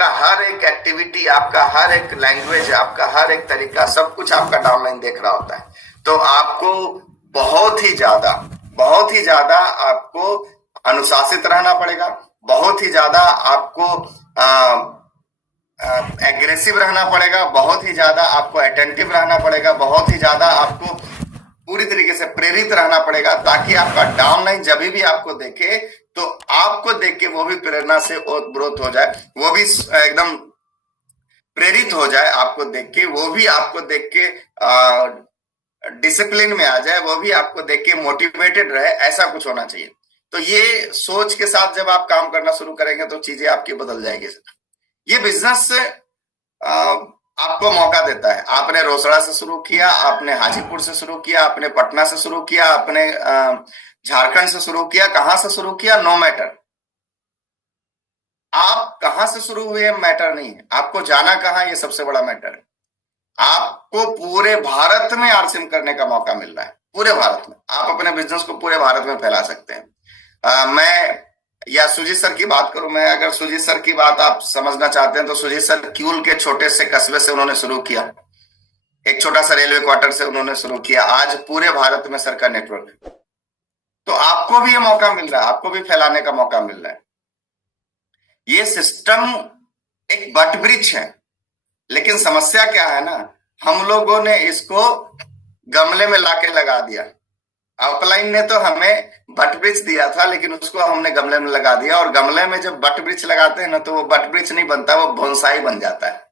आपका हर एक एक्टिविटी, आपका हर एक लैंग्वेज, आपका हर एक तरीका, सब कुछ आपका डाउनलाइन देख रहा होता है। तो आपको बहुत ही ज्यादा आपको अनुशासित रहना पड़ेगा, बहुत ही ज्यादा आपको एग्रेसिव रहना पड़ेगा, बहुत ही ज्यादा आपको अटेंटिव रहना पड़ेगा, बहुत ही ज्यादा आपको पूरी तरीके से प्रेरित रहना पड़ेगा, ताकि आपका डाउनलाइन जब भी आपको देखे तो आपको देख के वो भी प्रेरणा से ओतप्रोत हो जाए, वो भी एकदम प्रेरित हो जाए आपको देख के, वो भी आपको देख के डिसिप्लिन में आ जाए, वो भी आपको देख के मोटिवेटेड रहे। ऐसा कुछ होना चाहिए। तो ये सोच के साथ जब आप काम करना शुरू करेंगे तो चीजें आपकी बदल जाएगी। ये बिजनेस आपको मौका देता है। आपने रोसड़ा से शुरू किया, आपने हाजीपुर से शुरू किया, आपने पटना से शुरू किया, आपने झारखंड से शुरू किया, कहां से शुरू किया, नो मैटर। आप कहां से शुरू हुए मैटर नहीं है, आपको जाना कहां ये सबसे बड़ा मैटर है। आपको पूरे भारत में आरसीएम करने का मौका मिल रहा है। पूरे भारत में आप अपने बिजनेस को पूरे भारत में फैला सकते हैं। मैं या सुजीत सर की बात करूं, मैं अगर सुजीत सर की बात आप समझना चाहते हैं तो सुजीत सर क्यूल के छोटे से कस्बे से उन्होंने शुरू किया, एक छोटा सा रेलवे क्वार्टर से उन्होंने शुरू किया, आज पूरे भारत में सर का नेटवर्क है। तो आपको भी ये मौका मिल रहा है, आपको भी फैलाने का मौका मिल रहा है। ये सिस्टम एक बट ब्रिज है, लेकिन समस्या क्या है ना, हम लोगों ने इसको गमले में लाके लगा दिया। अपलाइन ने तो हमें बट ब्रिज दिया था, लेकिन उसको हमने गमले में लगा दिया। और गमले में जब बट ब्रिज लगाते हैं ना, तो वो बट ब्रिज नहीं बनता, वो बोनसाई बन जाता है।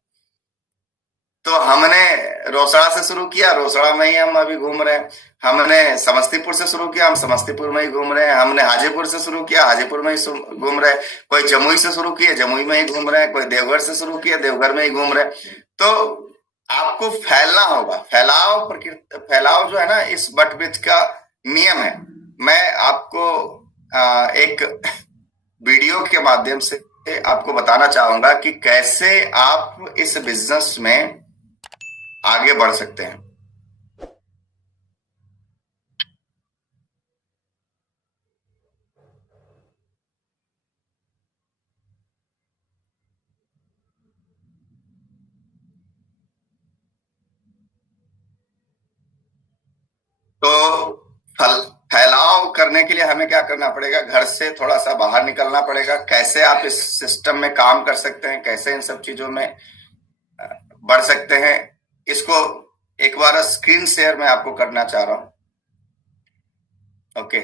तो हमने रोसड़ा से शुरू किया, रोसड़ा में ही हम अभी घूम रहे हैं। हमने समस्तीपुर से शुरू किया, हम समस्तीपुर में ही घूम रहे हैं। हमने हाजीपुर से शुरू किया, हाजीपुर में ही घूम रहे हैं। कोई जमुई से शुरू किया, जमुई में ही घूम रहे हैं। कोई देवघर से शुरू किया, देवघर में ही घूम रहे हैं। तो आपको फैलना होगा। फैलाव जो है ना, इस बट ब्रिज का नियम है। मैं आपको एक वीडियो के माध्यम से आपको बताना चाहूंगा कि कैसे आप इस बिजनेस में आगे बढ़ सकते हैं। तो फैलाव करने के लिए हमें क्या करना पड़ेगा, घर से थोड़ा सा बाहर निकलना पड़ेगा। कैसे आप इस सिस्टम में काम कर सकते हैं, कैसे इन सब चीजों में बढ़ सकते हैं, इसको एक बार स्क्रीन शेयर मैं आपको करना चाह रहा हूं। ओके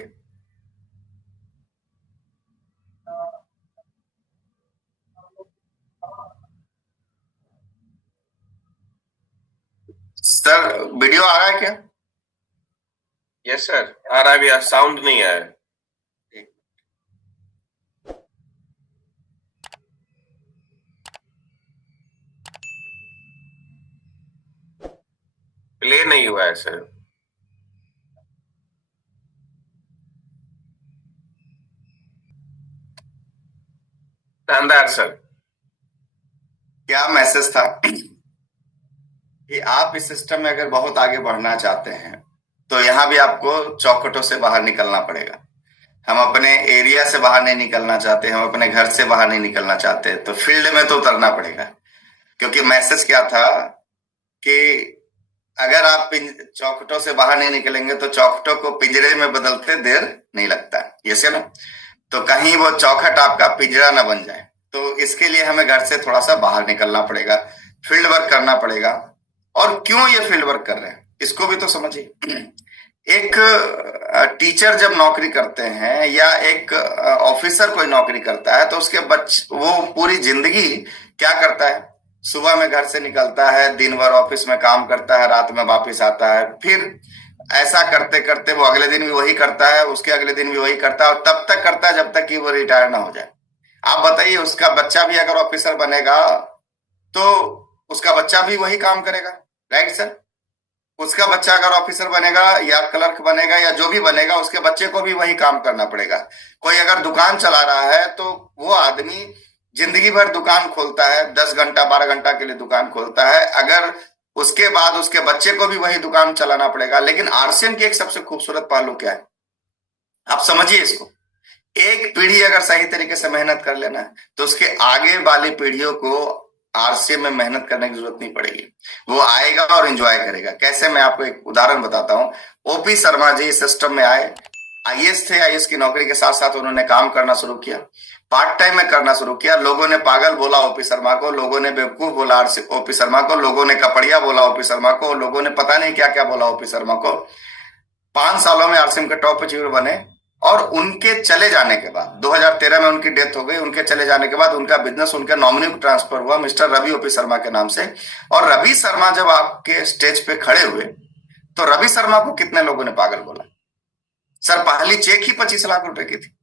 सर, वीडियो आ रहा है क्या? यस सर, आ रहा है भैया, साउंड नहीं आ रहा है। प्ले नहीं हुआ है सर। शानदार सर। क्या मैसेज था कि आप इस सिस्टम में अगर बहुत आगे बढ़ना चाहते हैं तो यहां भी आपको चौखटों से बाहर निकलना पड़ेगा। हम अपने एरिया से बाहर नहीं निकलना चाहते, हम अपने घर से बाहर नहीं निकलना चाहते, तो फील्ड में तो उतरना पड़ेगा। क्योंकि मैसेज क्या था कि अगर आप चौखटों से बाहर नहीं निकलेंगे तो चौखटों को पिंजरे में बदलते देर नहीं लगता, ये से ना। तो कहीं वो चौखट आपका पिंजरा ना बन जाए, तो इसके लिए हमें घर से थोड़ा सा बाहर निकलना पड़ेगा, फील्ड वर्क करना पड़ेगा। और क्यों ये फील्ड वर्क कर रहे हैं, इसको भी तो समझिए। एक टीचर जब नौकरी करते हैं या एक ऑफिसर कोई नौकरी करता है, तो उसके वो पूरी जिंदगी क्या करता है, सुबह में घर से निकलता है, दिन भर ऑफिस में काम करता है, रात में वापस आता है, फिर ऐसा करते करते वो अगले दिन भी वही करता है, उसके अगले दिन भी वही करता है, और तब तक करता है जब तक कि वो रिटायर ना हो जाए। आप बताइए, उसका बच्चा भी अगर ऑफिसर बनेगा तो उसका बच्चा भी वही काम करेगा, राइट सर? उसका बच्चा अगर ऑफिसर बनेगा या क्लर्क बनेगा या जो भी बनेगा, उसके बच्चे को भी वही काम करना पड़ेगा। कोई अगर दुकान चला रहा है तो वो आदमी जिंदगी भर दुकान खोलता है, 10 घंटा 12 घंटा के लिए दुकान खोलता है, अगर उसके बाद उसके बच्चे को भी वही दुकान चलाना पड़ेगा। लेकिन आरसीएम की एक सबसे खूबसूरत पहलू क्या है, आप समझिए इसको, एक पीढ़ी अगर सही तरीके से मेहनत कर लेना तो उसके आगे वाली पीढ़ियों को आरसीए में मेहनत करने की जरूरत नहीं पड़ेगी, वो आएगा और एंजॉय करेगा। कैसे, मैं आपको एक उदाहरण बताता हूँ। ओपी शर्मा जी सिस्टम में आए, आईएएस थे, आईएएस की नौकरी के साथ साथ उन्होंने काम करना शुरू किया, पार्ट टाइम में करना शुरू किया। लोगों ने पागल बोला ओपी शर्मा को, लोगों ने बेवकूफ बोला ओपी शर्मा को, लोगों ने कपड़िया बोला ओपी शर्मा को, लोगों ने पता नहीं क्या क्या बोला ओपी शर्मा को। 5 सालों में आरसीएम के टॉप अचीवर बने, और उनके चले जाने के बाद 2013 में उनकी डेथ हो गई। उनके चले जाने के बाद उनका बिजनेस उनके नॉमिनी को ट्रांसफर हुआ मिस्टर रवि ओपी शर्मा के नाम से। और रवि शर्मा जब आपके स्टेज पे खड़े हुए तो रवि शर्मा को कितने लोगों ने पागल बोला? सर, पहली चेक ही 25 लाख रुपए की थी।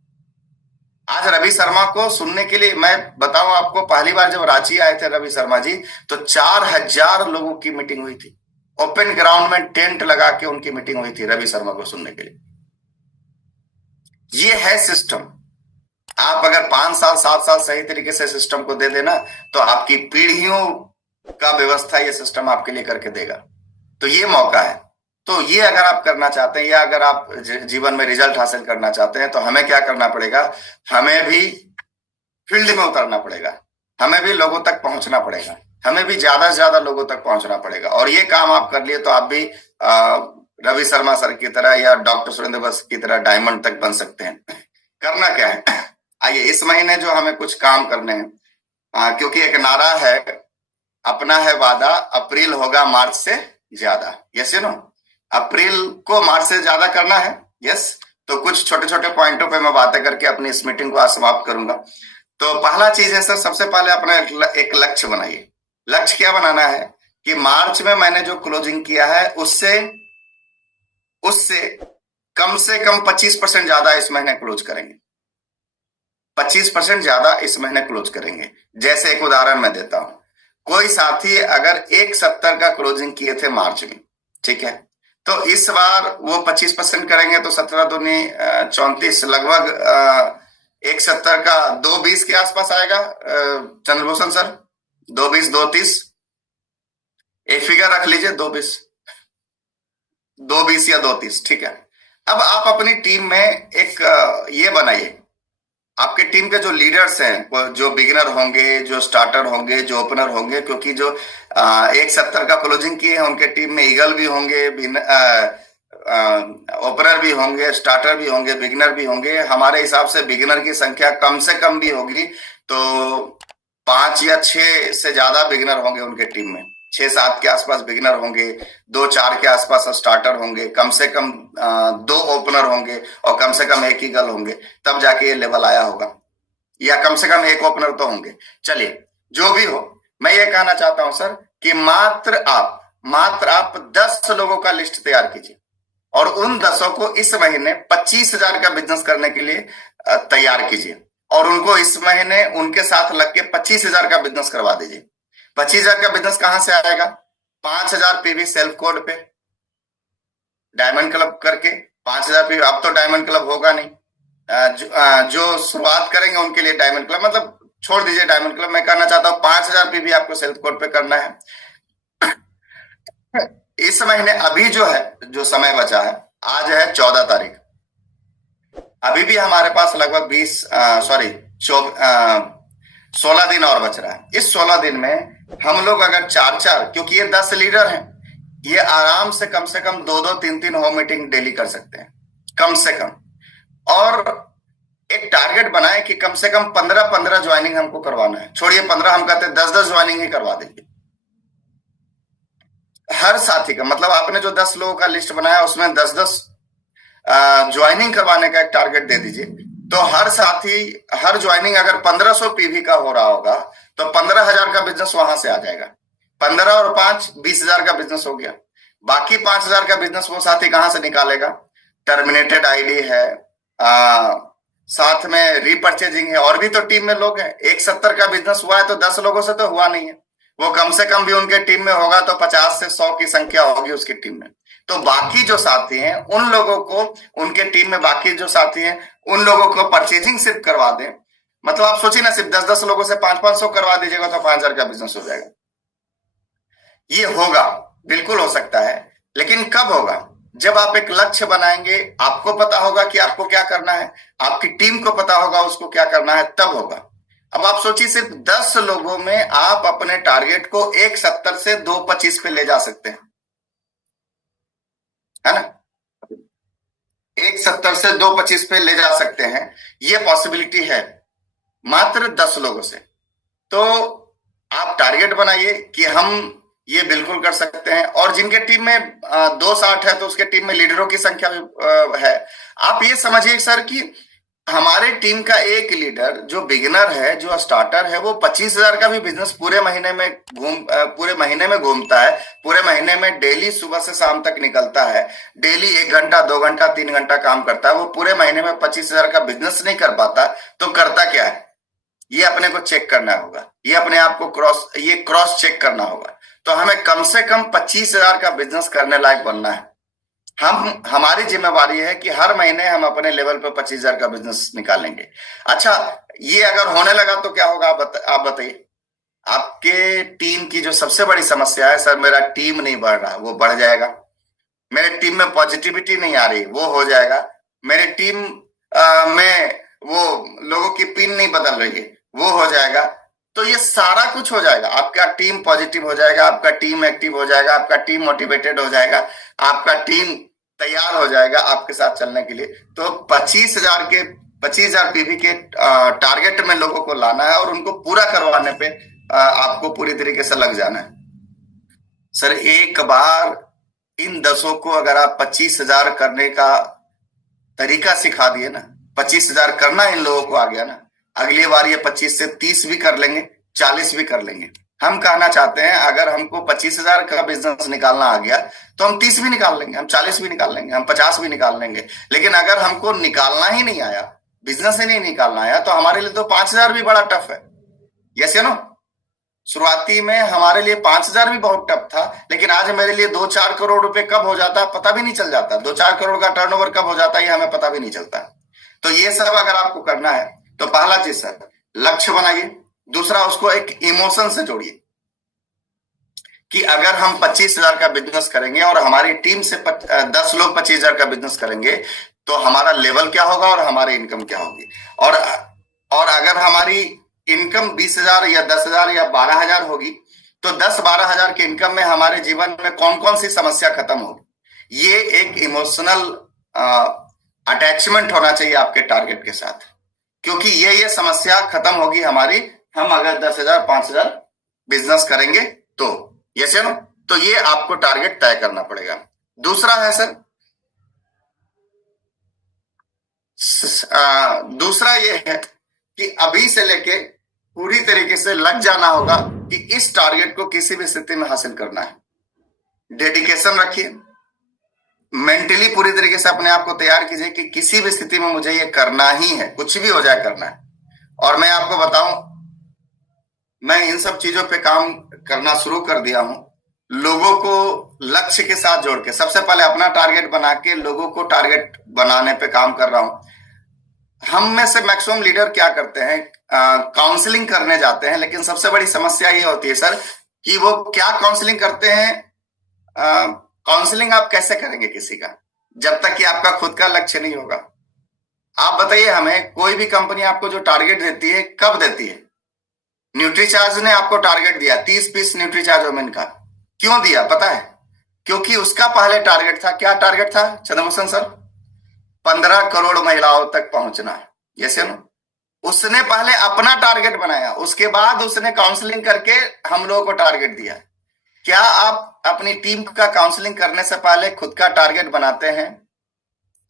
आज रवि शर्मा को सुनने के लिए, मैं बताऊं आपको, पहली बार जब रांची आए थे रवि शर्मा जी तो 4000 लोगों की मीटिंग हुई थी। ओपन ग्राउंड में टेंट लगा के उनकी मीटिंग हुई थी रवि शर्मा को सुनने के लिए। ये है सिस्टम। आप अगर 5 साल 7 साल सही तरीके से सिस्टम को दे देना तो आपकी पीढ़ियों का व्यवस्था ये सिस्टम आपके लिए करके देगा। तो ये मौका है। तो ये अगर आप करना चाहते हैं, या अगर आप जीवन में रिजल्ट हासिल करना चाहते हैं, तो हमें क्या करना पड़ेगा? हमें भी फील्ड में उतरना पड़ेगा, हमें भी लोगों तक पहुंचना पड़ेगा, हमें भी ज्यादा से ज्यादा लोगों तक पहुंचना पड़ेगा। और ये काम आप कर लिए तो आप भी रवि शर्मा सर की तरह या डॉक्टर सुरेंद्र बस की तरह डायमंड तक बन सकते हैं। करना क्या है? आइए, इस महीने जो हमें कुछ काम करने हैं, क्योंकि एक नारा है, अपना है वादा, अप्रैल होगा मार्च से ज्यादा। यस नो, अप्रैल को मार्च से ज्यादा करना है। यस, तो कुछ छोटे छोटे पॉइंटों पे मैं बातें करके अपनी इस मीटिंग को आज समाप्त करूंगा। तो पहला चीज है सर, सबसे पहले अपना एक लक्ष्य बनाइए। लक्ष्य क्या बनाना है कि मार्च में मैंने जो क्लोजिंग किया है उससे कम से कम 25% ज्यादा इस महीने क्लोज करेंगे। 25% ज्यादा इस महीने क्लोज करेंगे। जैसे एक उदाहरण मैं देता हूं, कोई साथी अगर 170 का क्लोजिंग किए थे मार्च में, ठीक है, तो इस बार वो 25% करेंगे तो 17 दूनी 34, लगभग 170 का 220 के आसपास आएगा। चंद्रभूषण सर, 220 230 एक फिगर रख लीजिए, 220 या 230, ठीक है। अब आप अपनी टीम में एक ये बनाइए, आपके टीम के जो लीडर्स हैं, जो बिगिनर होंगे, जो स्टार्टर होंगे, जो ओपनर होंगे, क्योंकि जो 170 का क्लोजिंग किए हैं उनके टीम में ईगल भी होंगे, ओपनर भी होंगे, स्टार्टर भी होंगे, बिगिनर भी होंगे। हमारे हिसाब से बिगिनर की संख्या कम से कम भी होगी तो 5 या 6 से ज्यादा बिगिनर होंगे उनके टीम में। 6-7 के आसपास बिगिनर होंगे, 2-4 के आसपास स्टार्टर होंगे, कम से कम 2 ओपनर होंगे और कम से कम 1 ईगल होंगे, तब जाके ये लेवल आया होगा। या कम से कम 1 ओपनर तो होंगे। चलिए, जो भी हो, मैं ये कहना चाहता हूं सर कि मात्र आप 10 लोगों का लिस्ट तैयार कीजिए और उन 10 को इस महीने 25,000 का बिजनेस करने के लिए तैयार कीजिए, और उनको इस महीने उनके साथ लग के 25,000 का बिजनेस करवा दीजिए। 25,000 का बिजनेस कहां से आएगा? 5,000 पीवी सेल्फ कोड पे डायमंड क्लब करके 5,000 पीवी। अब तो डायमंड क्लब होगा नहीं, जो शुरुआत करेंगे उनके लिए डायमंड क्लब, मतलब छोड़ दीजिए डायमंड क्लब। मैं करना चाहता हूं 5,000 पीवी आपको सेल्फ कोड पे करना है इस महीने। अभी जो है, जो समय बचा है, आज है 14 तारीख, अभी भी हमारे पास लगभग 16 दिन और बच रहा है। इस 16 दिन में हम लोग अगर 4-4, क्योंकि ये 10 लीडर हैं, ये आराम से कम 2-2 3-3 होम मीटिंग डेली कर सकते हैं, कम से कम। और एक टारगेट बनाए कि कम से कम 15-15 ज्वाइनिंग हमको करवाना है। छोड़िए 15, हम कहते हैं 10-10 ज्वाइनिंग ही करवा देंगे हर साथी का। मतलब आपने जो 10 लोगों का लिस्ट बनाया उसमें 10-10 ज्वाइनिंग करवाने का एक टारगेट दे दीजिए। तो हर साथी, हर ज्वाइनिंग अगर 1500 पीवी का हो रहा होगा तो 15,000 का बिजनेस वहां से आ जाएगा। 15 और 5 20,000 का बिजनेस हो गया। बाकी 5,000 का बिजनेस वो साथी कहां से निकालेगा? टर्मिनेटेड आईडी है, साथ में रीपरचेजिंग है, और भी तो टीम में लोग हैं। 170 का बिजनेस हुआ है तो 10 लोगों से तो हुआ नहीं है, वो कम से कम भी उनके टीम में होगा तो 50 से 100 की संख्या होगी उसकी टीम में। तो बाकी जो साथी हैं उन लोगों को, उनके टीम में बाकी जो साथी हैं उन लोगों को परचेजिंग सिर्फ करवा दें। मतलब आप सोचिए ना, सिर्फ 10-10 लोगों से 500-500 करवा दीजिएगा तो 5,000 का बिजनेस हो जाएगा। ये होगा, बिल्कुल हो सकता है, लेकिन कब होगा? जब आप एक लक्ष्य बनाएंगे, आपको पता होगा कि आपको क्या करना है, आपकी टीम को पता होगा उसको क्या करना है, तब होगा। अब आप सोचिए, सिर्फ 10 लोगों में आप अपने टारगेट को 170 से 225 पे ले जा सकते हैं, है ना। 170 से 225 पे ले जा सकते हैं, ये पॉसिबिलिटी है मात्र 10 लोगों से। तो आप टारगेट बनाइए कि हम ये बिल्कुल कर सकते हैं। और जिनके टीम में 260 है तो उसके टीम में लीडरों की संख्या भी है। आप ये समझिए सर कि हमारे टीम का एक लीडर जो बिगिनर है, जो स्टार्टर है, वो 25,000 का भी बिजनेस पूरे महीने में घूमता है, पूरे महीने में डेली सुबह से शाम तक निकलता है, डेली 1 घंटा 2 घंटा 3 घंटा काम करता है। वो पूरे महीने में 25,000 का बिजनेस नहीं कर पाता, तो करता क्या है, ये अपने को चेक करना होगा, ये अपने आप को क्रॉस चेक करना होगा। तो हमें कम से कम 25,000 का बिजनेस करने लायक बनना है। हमारी जिम्मेवारी है कि हर महीने हम अपने लेवल पे 25,000 का बिजनेस निकालेंगे। अच्छा, ये अगर होने लगा तो क्या होगा, आप बताइए। आपके टीम की जो सबसे बड़ी समस्या है, सर मेरा टीम नहीं बढ़ रहा, वो बढ़ जाएगा। मेरे टीम में पॉजिटिविटी नहीं आ रही, वो हो जाएगा। मेरे टीम में वो लोगों की पिन नहीं बदल रही है, वो हो जाएगा। तो ये सारा कुछ हो जाएगा, आपका टीम पॉजिटिव हो जाएगा, आपका टीम एक्टिव हो जाएगा, आपका टीम मोटिवेटेड हो जाएगा, आपका टीम तैयार हो जाएगा आपके साथ चलने के लिए। तो 25,000 पीवी के टारगेट में लोगों को लाना है और उनको पूरा करवाने पे आपको पूरी तरीके से लग जाना है। सर एक बार इन 10 को अगर आप 25,000 करने का तरीका सिखा दिए ना, 25,000 करना इन लोगों को आ गया ना, अगली बार ये 25 से 30 भी कर लेंगे, 40 भी कर लेंगे। हम कहना चाहते हैं, अगर हमको 25,000 का बिजनेस निकालना आ गया तो हम 30 भी निकाल लेंगे, हम 40 भी निकाल लेंगे, हम 50 भी निकाल लेंगे। लेकिन अगर हमको निकालना ही नहीं आया, बिजनेस ही नहीं निकालना आया, तो हमारे लिए तो 5,000 भी बड़ा टफ है। यस या नो। शुरुआती में हमारे लिए 5,000 भी बहुत टफ था, लेकिन आज मेरे लिए 2-4 करोड़ रुपए कब हो जाता पता भी नहीं चल जाता, 2-4 करोड़ का टर्नओवर कब हो जाता है ये हमें पता भी नहीं चलता। तो ये सब अगर आपको करना है तो पहला चीज सर, लक्ष्य बनाइए। दूसरा, उसको एक इमोशन से जोड़िए कि अगर हम 25,000 का बिजनेस करेंगे और हमारी टीम से 10 लोग 25,000 का बिजनेस करेंगे, तो हमारा लेवल क्या होगा और हमारी इनकम क्या होगी। और अगर हमारी इनकम 20,000 या 10,000 या 12,000 होगी, तो 10-12,000 के इनकम में हमारे जीवन में कौन कौन सी समस्या खत्म होगी। ये एक इमोशनल अटैचमेंट होना चाहिए आपके टारगेट के साथ, क्योंकि ये समस्या खत्म होगी हमारी, हम अगर 10,000 5,000 बिजनेस करेंगे तो। यस या नो। तो ये आपको टारगेट तय करना पड़ेगा। दूसरा है सर, दूसरा ये है कि अभी से लेके पूरी तरीके से लग जाना होगा कि इस टारगेट को किसी भी स्थिति में हासिल करना है। डेडिकेशन रखिए, मेंटली पूरी तरीके से अपने आप को तैयार कीजिए कि किसी भी स्थिति में मुझे ये करना ही है, कुछ भी हो जाए करना है। और मैं आपको बताऊं, मैं इन सब चीजों पे काम करना शुरू कर दिया हूं, लोगों को लक्ष्य के साथ जोड़ के। सबसे पहले अपना टारगेट बना के लोगों को टारगेट बनाने पे काम कर रहा हूं। हम में से मैक्सिमम लीडर क्या करते हैं, काउंसलिंग करने जाते हैं, लेकिन सबसे बड़ी समस्या ये होती है सर कि वो क्या काउंसलिंग करते हैं। काउंसलिंग आप कैसे करेंगे किसी का, जब तक कि आपका खुद का लक्ष्य नहीं होगा। आप बताइए हमें, कोई भी कंपनी आपको जो टारगेट देती है कब देती है। न्यूट्रीचार्ज ने आपको टारगेट दिया 30 पीस न्यूट्रीचार्ज वुमेन का, क्यों दिया पता है? क्योंकि उसका पहले टारगेट था, क्या टारगेट था चंद्रभूषण सर? 15 करोड़ महिलाओं तक पहुंचना है। जैसे ना, उसने पहले अपना टारगेट बनाया, उसके बाद उसने काउंसलिंग करके हम लोगों को टारगेट दिया। क्या आप अपनी टीम का काउंसलिंग करने से पहले खुद का टारगेट बनाते हैं?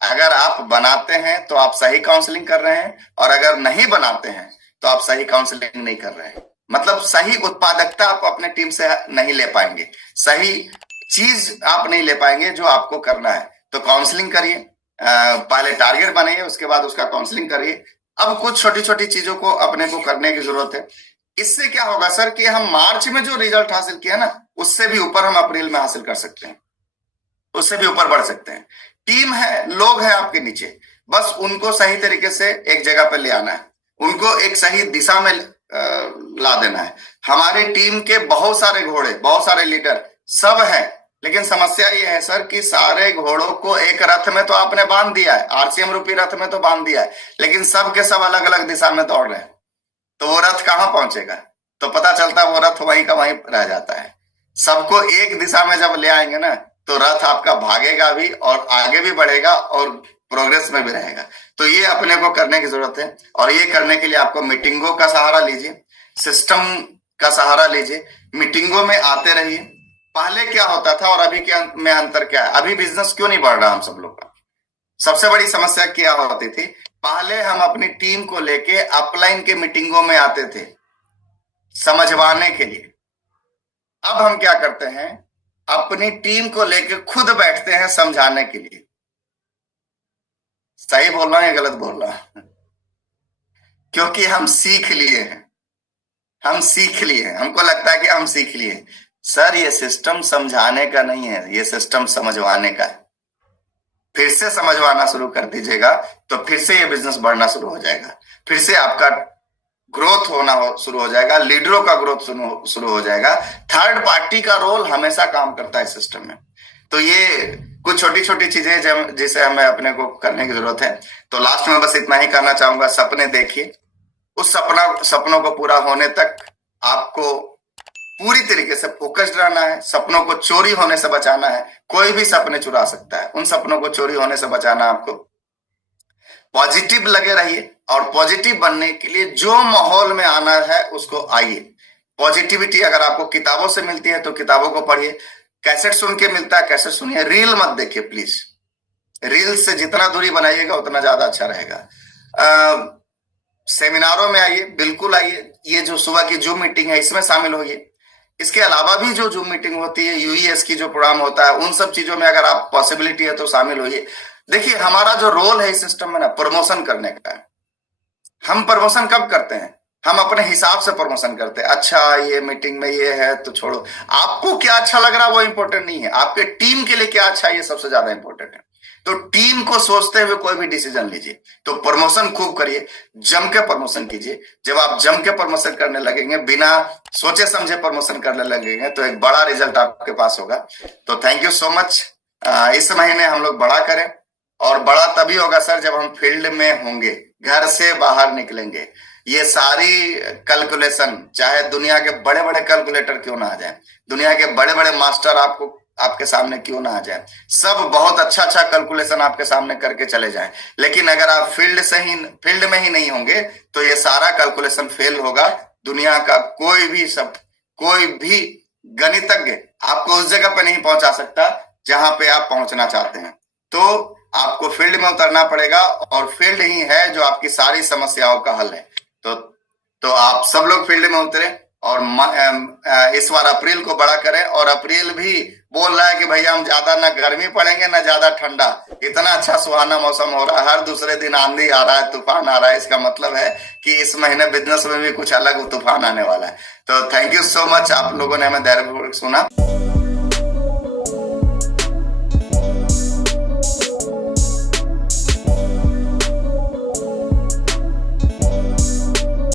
अगर आप बनाते हैं तो आप सही काउंसलिंग कर रहे हैं, और अगर नहीं बनाते हैं तो आप सही काउंसलिंग नहीं कर रहे हैं। मतलब सही उत्पादकता आप अपने टीम से नहीं ले पाएंगे, सही चीज आप नहीं ले पाएंगे जो आपको करना है। तो काउंसलिंग करिए, पहले टारगेट बनाइए, उसके बाद उसका काउंसलिंग करिए। अब कुछ छोटी छोटी चीजों को अपने को करने की जरूरत है। इससे क्या होगा सर कि हम मार्च में जो रिजल्ट हासिल किया ना, उससे भी ऊपर हम अप्रैल में हासिल कर सकते हैं, उससे भी ऊपर बढ़ सकते हैं। टीम है, लोग हैं आपके नीचे, बस उनको सही तरीके से एक जगह पर ले आना है, उनको एक सही दिशा में ला देना है। हमारी टीम के बहुत सारे घोड़े, बहुत सारे लीडर सब हैं, लेकिन समस्या ये है सर कि सारे घोड़ों को एक रथ में तो आपने बांध दिया है, आरसीएम रूपी रथ में तो बांध दिया है, लेकिन सब के सब अलग अलग दिशा में दौड़ रहे हैं, तो वो रथ कहाँ पहुंचेगा? तो पता चलता है वो रथ वहीं का वहीं रह जाता है। सबको एक दिशा में जब ले आएंगे ना, तो रथ आपका भागेगा भी और आगे भी बढ़ेगा और प्रोग्रेस में भी रहेगा। तो ये अपने को करने की जरूरत है, और ये करने के लिए आपको मीटिंगों का सहारा लीजिए, सिस्टम का सहारा लीजिए, मीटिंगों में आते रहिए। पहले क्या होता था और अभी क्या में अंतर क्या है? अभी बिजनेस क्यों नहीं बढ़ रहा हम सब लोग का? सबसे बड़ी समस्या क्या होती थी? पहले हम अपनी टीम को लेके अपलाइन के मीटिंगों में आते थे समझवाने के लिए। अब हम क्या करते हैं? अपनी टीम को लेके खुद बैठते हैं समझाने के लिए। सही बोल रहा हूं या गलत बोल रहा हूं? क्योंकि हम सीख लिए हैं, हम सीख लिए हैं, हमको लगता है कि हम सीख लिए। सर ये सिस्टम समझाने का नहीं है, ये सिस्टम समझवाने का है। फिर से समझवाना शुरू कर दीजिएगा तो फिर से ये बिजनेस बढ़ना शुरू हो जाएगा, फिर से आपका ग्रोथ होना शुरू हो जाएगा, लीडरों का ग्रोथ शुरू हो जाएगा। थर्ड पार्टी का रोल हमेशा काम करता है सिस्टम में। तो ये कुछ छोटी छोटी चीजें जिसे हमें अपने को करने की जरूरत है। तो लास्ट में बस इतना ही कहना चाहूंगा, सपने देखिए, उस सपनों को पूरा होने तक आपको पूरी तरीके से फोकस्ड रहना है। सपनों को चोरी होने से बचाना है। कोई भी सपने चुरा सकता है, उन सपनों को चोरी होने से बचाना आपको। पॉजिटिव लगे रहिए, और पॉजिटिव बनने के लिए जो माहौल में आना है उसको आइए। पॉजिटिविटी अगर आपको किताबों से मिलती है तो किताबों को पढ़िए, कैसेट सुन के मिलता है कैसेट सुनिए, रील मत देखिए प्लीज। रील से जितना दूरी बनाइएगा उतना ज्यादा अच्छा रहेगा। सेमिनारों में आइए, बिल्कुल आइए। ये जो सुबह की जूम मीटिंग है इसमें शामिल होइए। इसके अलावा भी जो जूम मीटिंग होती है, यूईएस की जो प्रोग्राम होता है, उन सब चीजों में अगर आप पॉसिबिलिटी है तो शामिल होइए। देखिए हमारा जो रोल है इस सिस्टम में ना, प्रमोशन करने का है। हम प्रमोशन कब करते हैं? हम अपने हिसाब से प्रमोशन करते हैं। अच्छा ये मीटिंग में ये है तो छोड़ो, आपको क्या अच्छा लग रहा है वो इंपॉर्टेंट नहीं है, आपके टीम के लिए क्या अच्छा है ये सबसे ज्यादा इंपॉर्टेंट है। तो टीम को सोचते हुए कोई भी डिसीजन लीजिए। तो प्रमोशन खूब करिए, जम के प्रमोशन कीजिए। जब आप जम के प्रमोशन करने लगेंगे, बिना सोचे समझे प्रमोशन करने लगेंगे, तो एक बड़ा रिजल्ट आपके पास होगा। तो थैंक यू सो मच। इस महीने हम लोग बड़ा करें, और बड़ा तभी होगा सर जब हम फील्ड में होंगे, घर से बाहर निकलेंगे। ये सारी कैलकुलेशन, चाहे दुनिया के बड़े बड़े कैलकुलेटर क्यों ना आ जाए, दुनिया के बड़े बड़े मास्टर आपके सामने क्यों ना आ जाए, सब बहुत अच्छा अच्छा कैलकुलेशन आपके सामने करके चले जाएं, लेकिन अगर आप फील्ड में ही नहीं होंगे तो ये सारा कैलकुलेशन फेल होगा। दुनिया का कोई भी गणितज्ञ आपको उस जगह पे नहीं पहुंचा सकता जहां पे आप पहुंचना चाहते हैं। तो आपको फील्ड में उतरना पड़ेगा, और फील्ड ही है जो आपकी सारी समस्याओं का हल है। तो आप सब लोग फील्ड में उतरे, और इस बार अप्रैल को बड़ा करें। और अप्रैल भी बोल रहा है कि भैया हम ज्यादा ना गर्मी पड़ेंगे ना ज्यादा ठंडा, इतना अच्छा सुहाना मौसम हो रहा है, हर दूसरे दिन आंधी आ रहा है, तूफान आ रहा है। इसका मतलब है कि इस महीने बिजनेस में भी कुछ अलग तूफान आने वाला है। तो थैंक यू सो मच, आप लोगों ने हमें धैर्यपूर्वक सुना।